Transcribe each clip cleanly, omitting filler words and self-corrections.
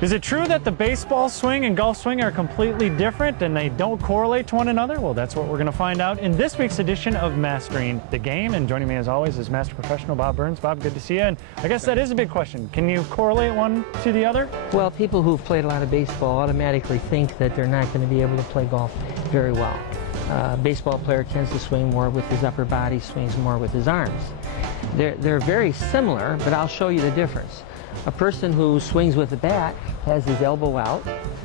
Is it true that the baseball swing and golf swing are completely different and they don't correlate to one another? Well, that's what we're going to find out in this week's edition of Mastering the Game. And joining me as always is Master Professional Bob Burns. Bob, good to see you. And I guess that is a big question. Can you correlate one to the other? Well, people who've played a lot of baseball automatically think that they're not going to be able to play golf very well. A baseball player tends to swing more with his upper body, swings more with his arms. They're very similar, but I'll show you the difference. A person who swings with a bat has his elbow out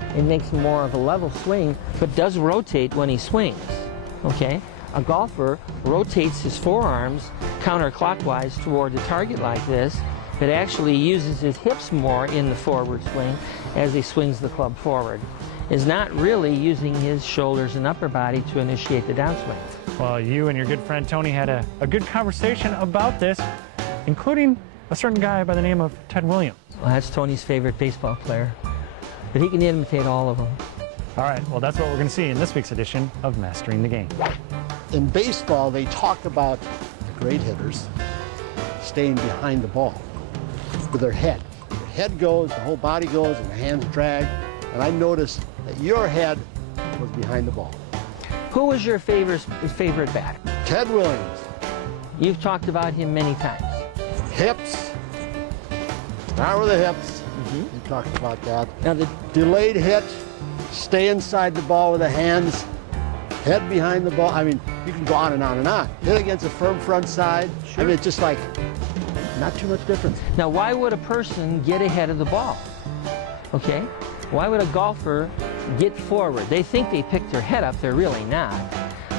and makes more of a level swing, but does rotate when he swings, okay? A golfer rotates his forearms counterclockwise toward the target like this, but actually uses his hips more in the forward swing as he swings the club forward. Is not really using his shoulders and upper body to initiate the downswing. Well, you and your good friend Tony had a good conversation about this, including a certain guy by the name of Ted Williams. Well, that's Tony's favorite baseball player, but he can imitate all of them. All right, well, that's what we're going to see in this week's edition of Mastering the Game. In baseball, they talk about the great hitters staying behind the ball with their head. Their head goes, the whole body goes, and the hands drag. And I noticed that your head was behind the ball. Who was your favorite batter? Ted Williams. You've talked about him many times. Hips. Start with the hips. You talked about that. Now the Delayed hit. Stay inside the ball with the hands. Head behind the ball. I mean, you can go on and on and on. Hit against a firm front side. Sure. I mean, it's just like not too much difference. Now, why would a person get ahead of the ball? Okay? Why would a golfer get forward? They think they picked their head up, they're really not.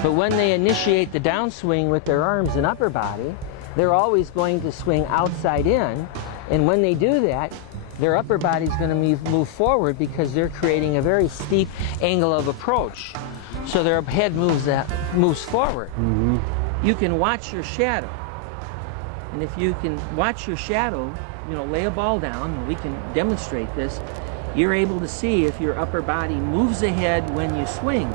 But when they initiate the downswing with their arms and upper body, they're always going to swing outside in, and when they do that, their upper body's going to move forward because they're creating a very steep angle of approach. So their head moves forward. You can watch your shadow. And if you can watch your shadow, you know, lay a ball down, and we can demonstrate this, you're able to see if your upper body moves ahead when you swing.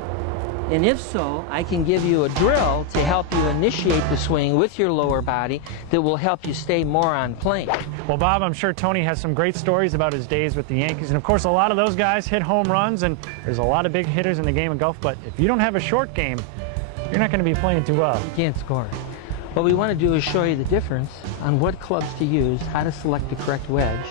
And if so, I can give you a drill to help you initiate the swing with your lower body that will help you stay more on plane. Well, Bob, I'm sure Tony has some great stories about his days with the Yankees. And of course, a lot of those guys hit home runs, and there's a lot of big hitters in the game of golf. But if you don't have a short game, you're not going to be playing too well. You can't score. What we want to do is show you the difference on what clubs to use, how to select the correct wedge,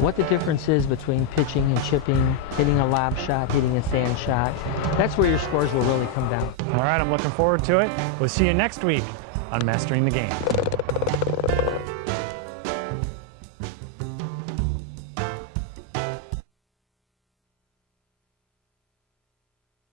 what the difference is between pitching and chipping, hitting a lob shot, hitting a sand shot. That's where your scores will really come down. All right, I'm looking forward to it. We'll see you next week on Mastering the Game.